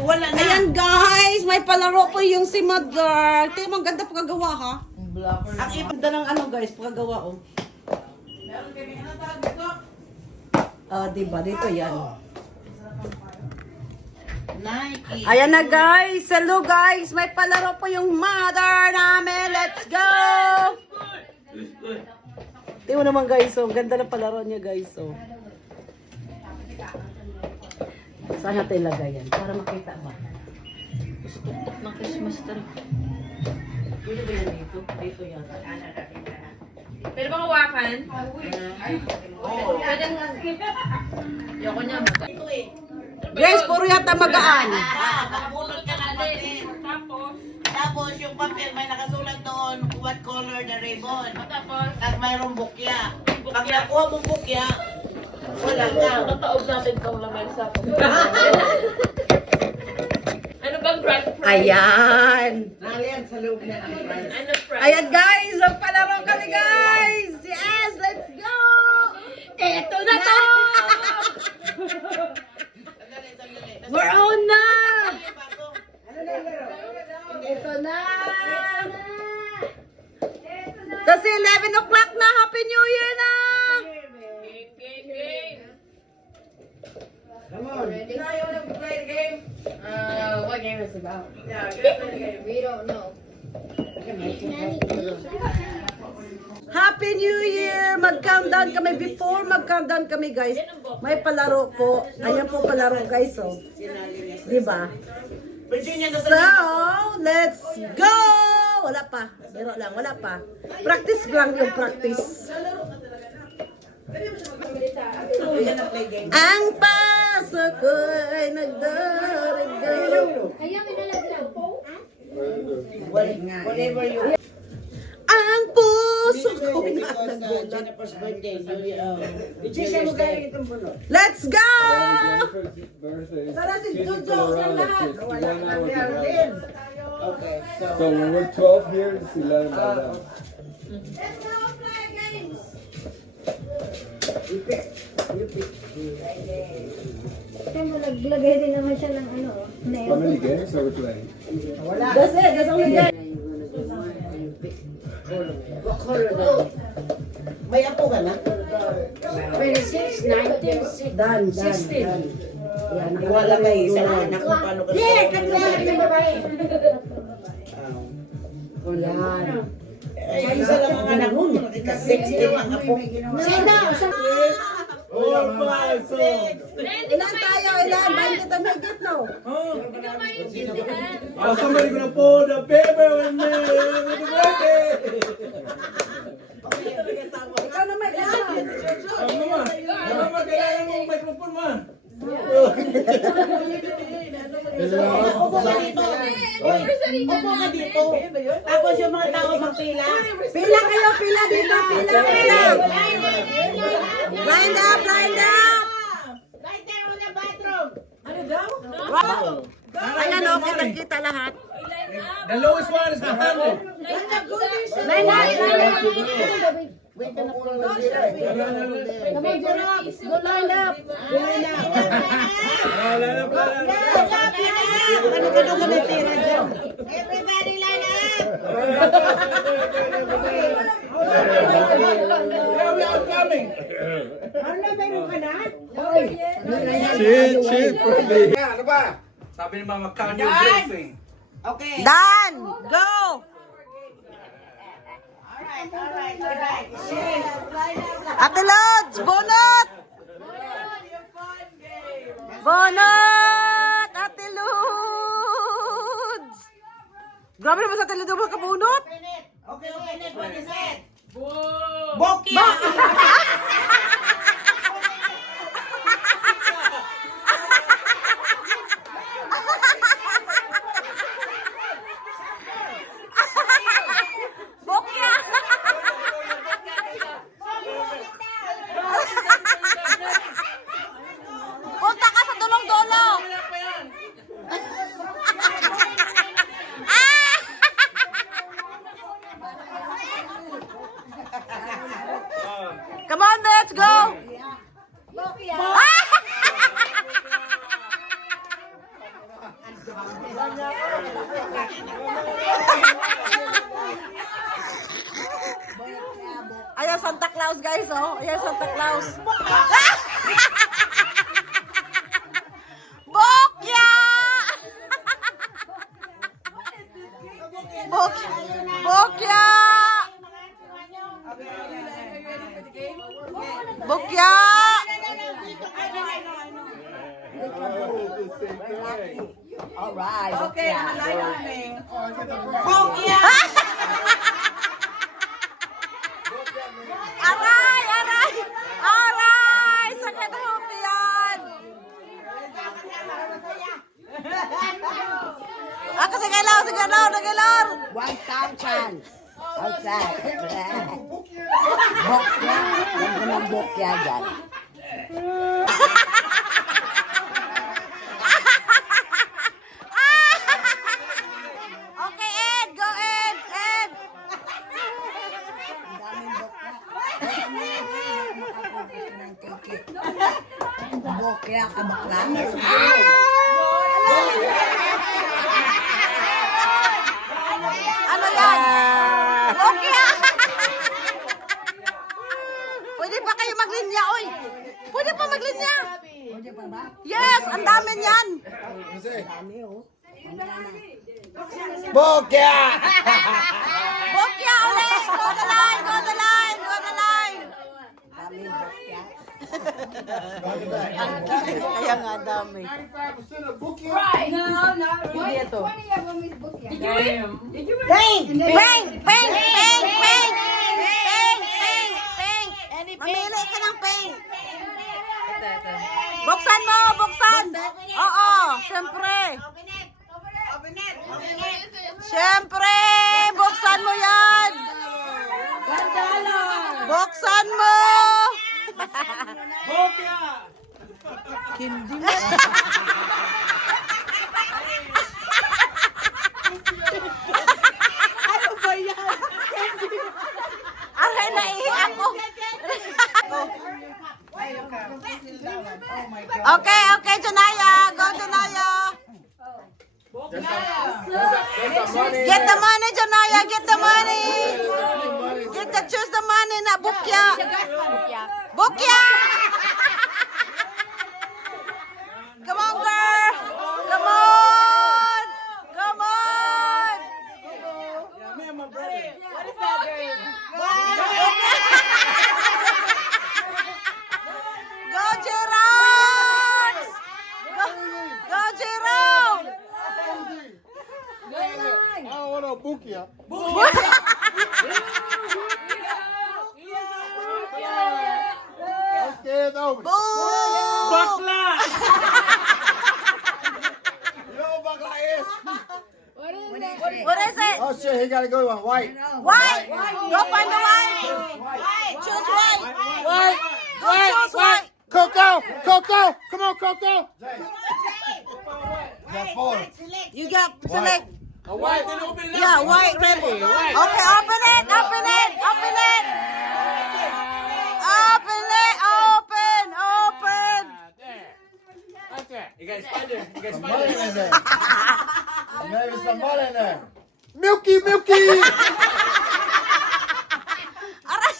Wala na. Ayan guys, may palaro po yung si Mother. Tingnan mo, ang ganda pagkagawa ha. Ang ipanda ng ano guys, pagkagawa oh. Diba? Dito yan. Nike. Ayan na guys. Hello guys. May palaro po yung Mother namin. Let's go! Tingnan mo naman guys. Oh. Ganda ng palaro niya guys. Oh. Saan natin ilagay yan? Para makita ba? Tuktok ng Christmas tree. Dito ba yan dito? Dito yan. Pwede ba hawakan? Oo. Pwede nga. Yoko niya. Guys, puro yata magaan. Kapulot ka ng papel. Tapos yung papel may nakasulat doon what color the ribbon. At mayroong bukya. Pag nakuha mong bukya, wala na. Nataob natin itong lamay sa ako. Ano bang brand? Ayan. Nalian sa loob na ang price. Ano brand? Ayan guys, magpalaro kami guys. Yes, let's go. Ito na to. We're on na. Ito na. Kasi 11 o'clock na. Happy New Year na. Game. Come on. What game is it about? We don't know. Happy New Year. Mag-countdown kami. Before mag-countdown kami guys, may palaro po. Ayan po palaro guys. Oh. Diba? Virginia na So, let's go! Wala pa. Biro lang. Wala pa. Practice lang yung practice. Ang paso ko'y nagdarigdo. Ayaw, inalaglag. whatever you Ang puso ko'y because nagdarigdo. Jennifer's birthday. Itong puno. Let's go! Birthday. Tara si Jojo ang lahat. Okay, so So when we're 12 here, it's 11 by now. Let's go play games! Kasi mo naglagay din naman siya ng ano, nail. How many games are we playing? That's it. That's all we got. may apo ka na? 26, 19, Done, done. Wala kayo sa anak kung paano ka yung babae. Ay, isa lang ang anak mo, 16 ang apo. Sino? Ilan tayo? Ilan? 20 tayo may git, no? Ikaw maintindihan. Oh, somebody gonna pull the paper with me. Happy birthday! Ikaw na may git. Mama, kailangan mo ang microphone, ma. Upo ka dito. Uy, upo ka dito. Tapos yung mga tao magpila. Pila kayo, pila dito, pila. Line up, line up. Right there on the bathroom. Wow. Ayan o, kita lahat. The lowest one is 100. Line up. Wait ka na po. Come on, Jorok. Go line up. Ano ka doon ka natira dyan? Everybody line up. We are coming. Ano ba? Sabi ni Mama, count your blessing. Okay. Done. Go. Alright. Ate Lods, bunot. Bunot. Ate Lods. Grabe naman sa Ate Lods makabunot. Okay, next one is it. Bokya. Bokya. Punta ka sa dulong-dulong. Come Ayan Santa Claus guys, oh. Ayan Santa Claus. Bokya! Bokya! Bokya! Alright. Okay, Bokya! aray! Aray! Aray! Sa kanupi yan! Kasi galaw, sa galaw, nagalaw! 1,000. Outside. Bokya. Ang ganang bokya dyan. Okay, Ed! Go, Ed! Ed! Bokya ka bakla. Ano yan? Bokya! Pwede pa kayo maglinya, oy! Pwede pa maglinya! Yes! Ang dami niyan! Bokya! Bokya ulit! Go the line! Go the line! Go the line! Kaya nga dami. 95% of Bokya. Hindi ito. Damn. Pink! Pink! Pink! Pink! Pink! Pink! Pink! Pink! Mamili ka ng pink! Buksan mo! Buksan! Oo! Siyempre! Siyempre! Buksan mo yan! Buksan mo! Bokya! Aray, naihi ako. Okay, okay, Janaya. Go, Janaya. Get the money, Janaya. Get the money. Choose the money na bukya. Bukya! Come on, girl. Come on. Come on. Me and my brother. Go, Jerome. Go, Jerome. I don't want no Bokya. I'm scared over. Boo! Bakla! You know what Bakla is? What is it? Oh shit, he got a good one. White. White. Go find the white. Choose white. Go choose white. Coco! Coco! Come on, Coco! Got four. You got select. A white, then open it up. Yeah, white ready. Okay, open it. Open it. Open it. Open it. Open. Open. Right there. You got spider. You got spider in there. Maybe some money in there. Milky, Milky! Aray.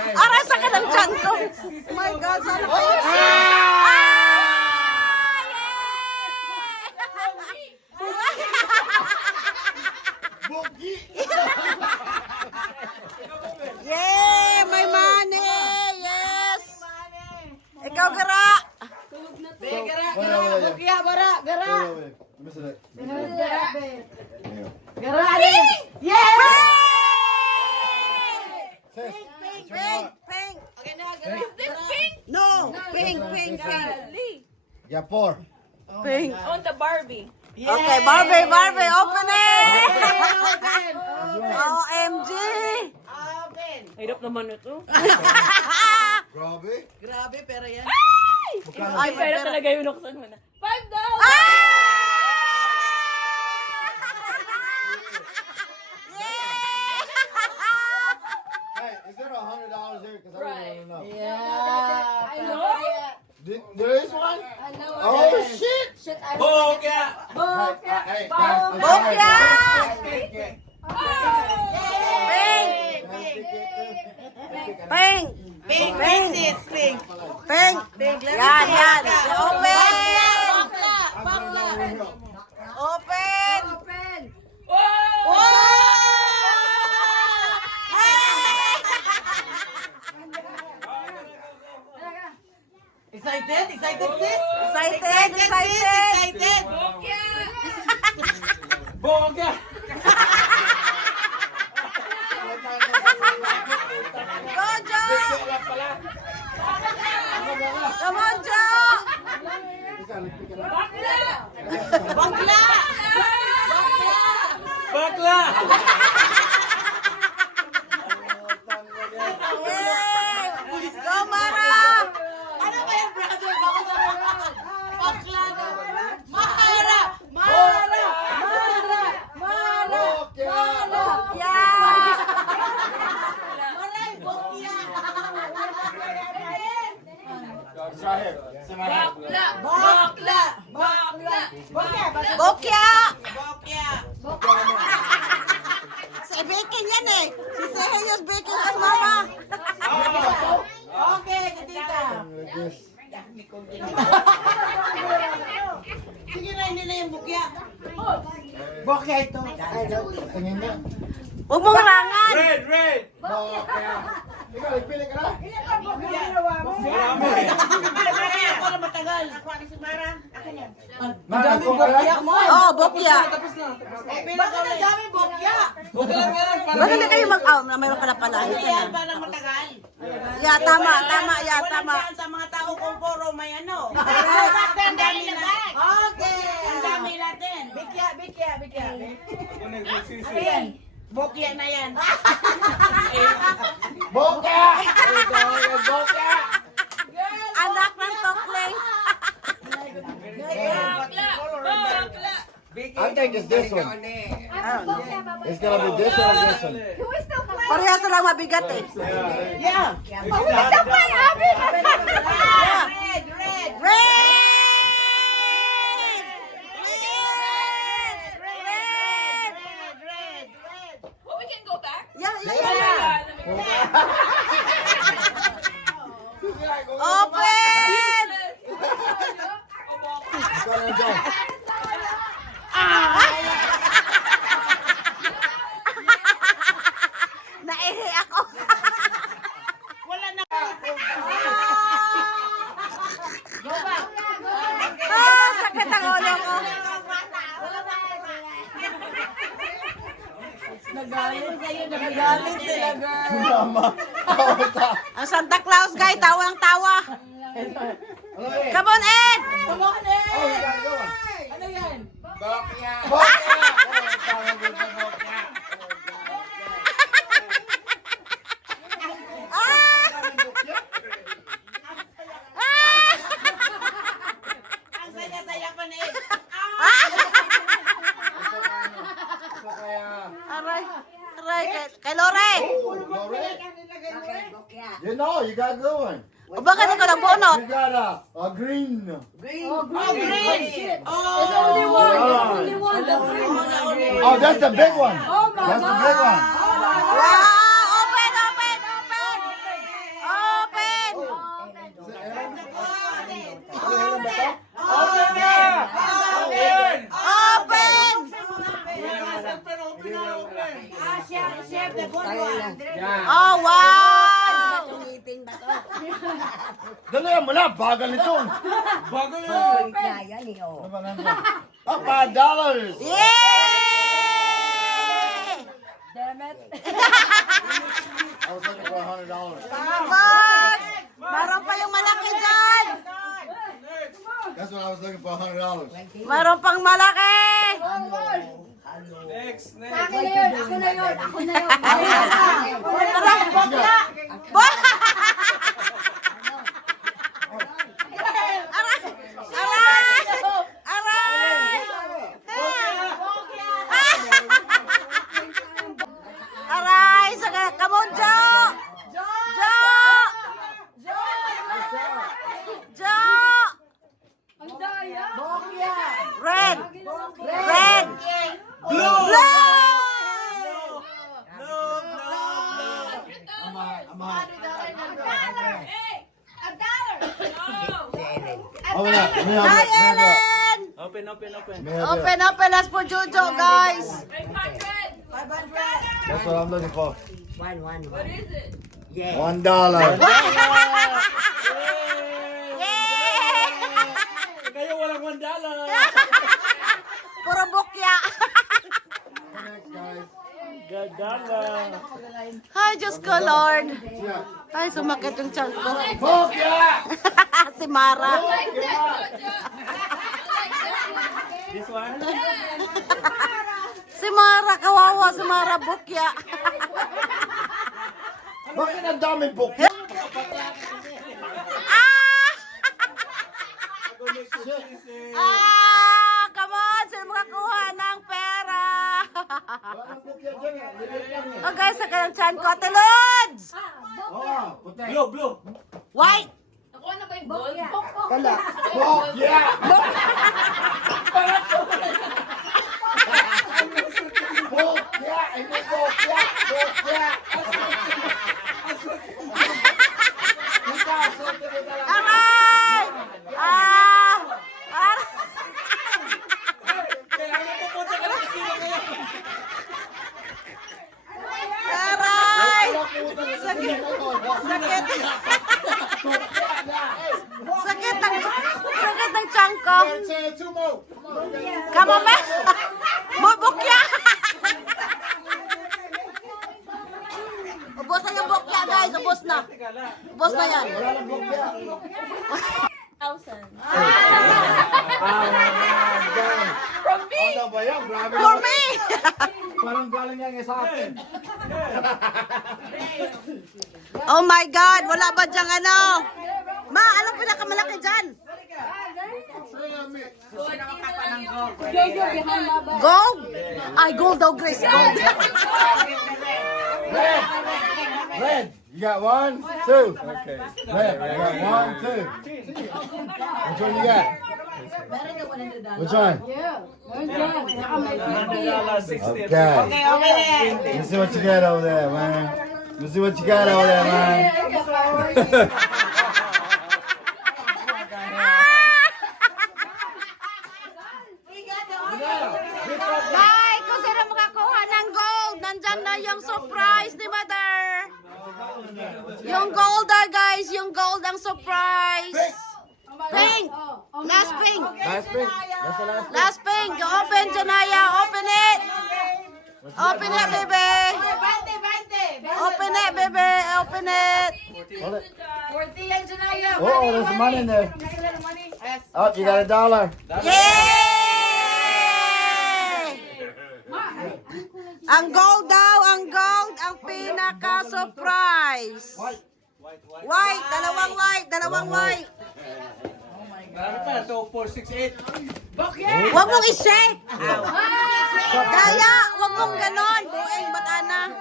Aray sa kanang tiyan ko. Oh my God, sana pa yun. Yay! May money! Yes! Ikaw, gara! Bukya, bara! Gara! Gara! Yay! Pink! Pink! Pink! Is this pink? No! Pink! Pink! Pink! Yeah, four. Pink! I want the Barbie. Okay, Barbie! Barbie! Open it! OMG! Hirap naman ito. Grabe. Grabe, pero yan. Ay, Pero talaga yung nuksan mo na. $5! Hey, is there $100 here? Because I really want to know. Yeah. I know. There is one? Oh, shit! Excited, excited. Bokya! Go, Jo! Come on, Jo! Bakla! Bakla! Yay! Go, Mara! Ano ba yung brother? Bakla na. Mahara! Mahara! Yeah! Maray, bokya! Bakla! Bakla! Bakla! Bokya! Bokya! Si Bekin yan eh. Si Seheyos Bekin as mama. Okay, katita. Sige na, hindi na yung bukya. Bokya ito. Tingin niya. Huwag mong harangan. Red! Red! Bokya! Ikaw, ipili ka na? Kaya ako na matagal. Ako ni si Mara. Akin yan. Madami bokya mo! Oh, Bokya. Bakit ang dami bokya? Bakit hindi kayo mayroon ka na pala. Ano yan? Parang matagal. Yeah, tama. Yeah, Walang tama. chance sa mga tao kung puro may ano. Ang dami na. Okay. Ang dami natin. Bikya. Ayan. Bokya na yan. Bokya! Bokya! Anak ng Tokley. I think it's this one. It's gonna be this one or this one. Parehas na lang mabigat eh. Yeah. Red. Red! Well, we can go back. Yeah. Open! Ikaw na dyan. Naihi ako. Wala na. Sakit ang ulo ko. Nagalit sila, girl. Mama. Kawata. Ang Santa Claus, guys, tawang-tawa. Come on, Ed! Come on, eh. Oh, you gotta go. Ano yan? Bokya! Bokya! Oh, tawag ko sa bokya. Ang saya-saya pa ni Ed. Aray, kay Lore. You know, you got a good one. O bakit ikaw lang bunot? You got a green. Oh, green. Oh, Oh, that's the big one. That's the big one. Wow! Open! Chef, the good one. Oh, wow! Dali mo na, bagal nito. Bagal yun. Ano ba nandun? Oh, $5. Yay! I was looking for $100. Boss! Meron pa yung malaki dyan! That's what I was looking for, $100. Meron pang malaki! Next. Ako na yun. Boss! Aray! Come on, Jo! Jo! Red! Blue! Oh, yeah. Hi, Ellen! Open. Open. Let's put Jojo, guys. 500. That's what I'm looking for. What is it? $1. Yay! walang $1. Puro bukya. Next, guys. Ay, Diyos ko, Lord. Ay, sumakit yung tiyan ko. Bokya! Si Mara. This one? Si Mara, kawawa. Si Mara, bukya. Bakit ang daming bokya? Come on. Sino makakuha ng pera? Walang bokya dyan eh. Lilit lang eh. Oh, guys, saka yung tiyan ko. Ate Lods! Oh, puti. Blue. White! Nakuha na ba yung gold? Kala. Bokya! Bokya! Hindi bokya! Bokya! Ikaw, suti mo talaga. Aray! Kailangan pupunta ka ng casino ngayon. Aray! Wala puta na sa Sakit! Sakit ng tiyan ko. Say two more. Come on, man. Bukya! Ubos na yung bukya, guys. Ubos na. Ubos na yan. Wala nang bokya. 1,000. From me! Ano ba yan? Grabe For naman. me! Parang galing yan sa akin. Oh my God! Wala ba dyang ano? Ma, anong pinakamalaki dyan? Gold? Ay, gold daw, Grace. Gold. Red! Red! You got 1, 2. Okay. Red, you got 1, 2. Which one you got? Which one? Okay. Let's see what you got over there, man. Let's see what you got over there, man. Ay, kung sino makakuha ng gold, nandyan na yung surprise ni Mother. Yung gold guys. Yung gold ang surprise. Pink. Last pink. Last pick. That's the last pick. Last pink. Open, Janaya. Open it. Open it, baby. Open it, baby. Open it. Hold it. Oh, there's some money in there. Oh, you got $1. Yay! Ang gold daw, ang gold, ang pinaka-surprise. White, dalawang white. Marami pa. 2, 4, 6, 8. Huwag mong i-shake. Daya, huwag mong ganon. Bueng, batana.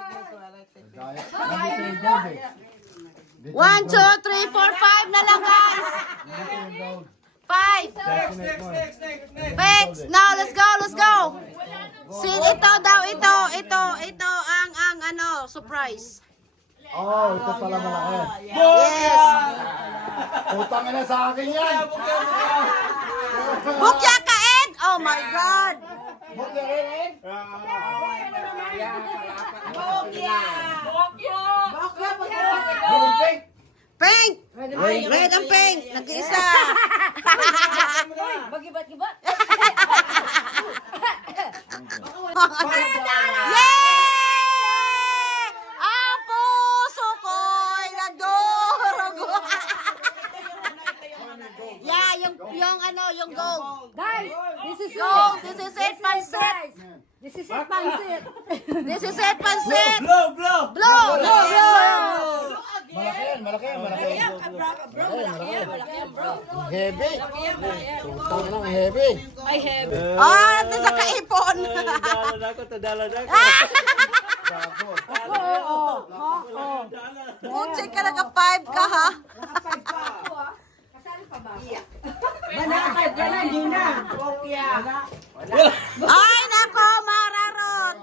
1, 2, 3, 4, 5 na lang, guys. 5. Next. Next. Now, let's go. Sin, ito daw, ito ang ano, surprise. Oh, ito pala malaki. Yes. Utang na sa akin yan. Bukya ka, Ed. Oh my God. Bokya rin, eh? Yung pink. Pink. Red and pink. Nag-iisa. Magibat-gibat. Yay! Ang puso ko'y nagdurugo. Yeah, yung gold. Guys, this is Gold, this is it, pansit. This is it, pansit. This is it, pansit. Blow. Blow. Malaki yan. Heavy. Utang lang, heavy. Ah, ito sa kaipon. Buti ka naka 5 ka, ha? Ay, nako, mararot.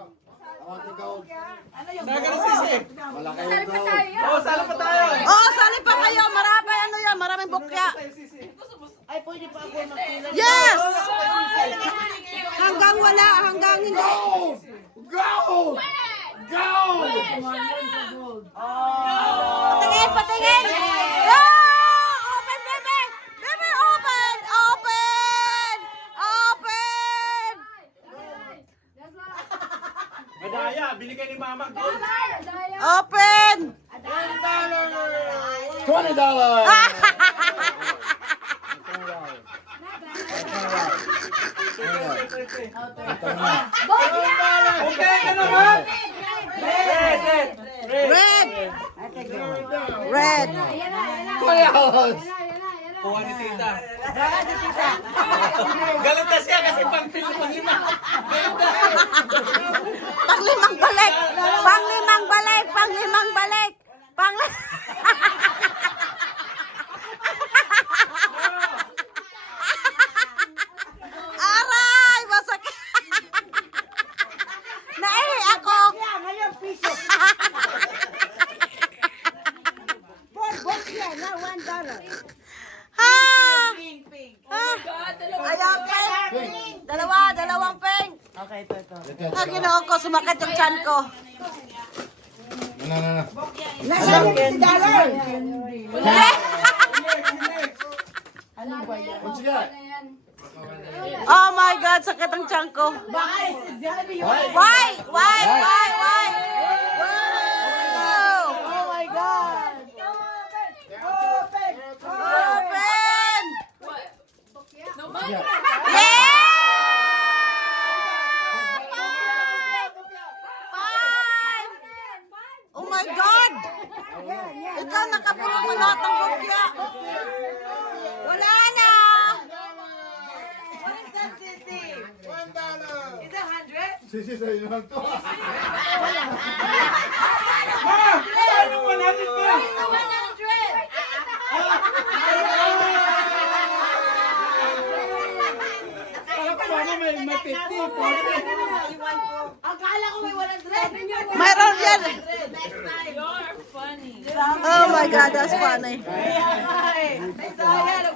Malaki yung gold. Oh, sala pa tayo. Oh, sali pa kayo. Maraming bukya. Yes! Hanggang wala, hanggang hindi. Gold! Patingin! Go! Open, baby! Baby, open! Daya, binigay ni Mama gold. Open! $20. Okay ka naman. Red. Red! Red! $20. Kuha ni tita. Galit na siya kasi pang-lima. Panglimang balik! Panglimang balik! Panglimang balik! Aray! Masakit! Naihi ako! Ha! Ayan, pink! Dalawang pink! Okay, ito. Ah, ginoo ko, sumakit yung chan ko. No. What you got? Oh my God, sakit ang chan ko. Why? Wow! Oh my God! Open! Yeah! Five! Oh my God! Ikaw nakapulong mo lahat ng bukya. Wala na! What is that, Sissy? Is it 100? Sisi sa'yo naman to. Saan yung 100 pa? It's the 100! Alam ko Mama may 50. Akala ko may 100. Mayroon yan! Next time. You're funny. Oh my God, that's funny. Ay, sayang.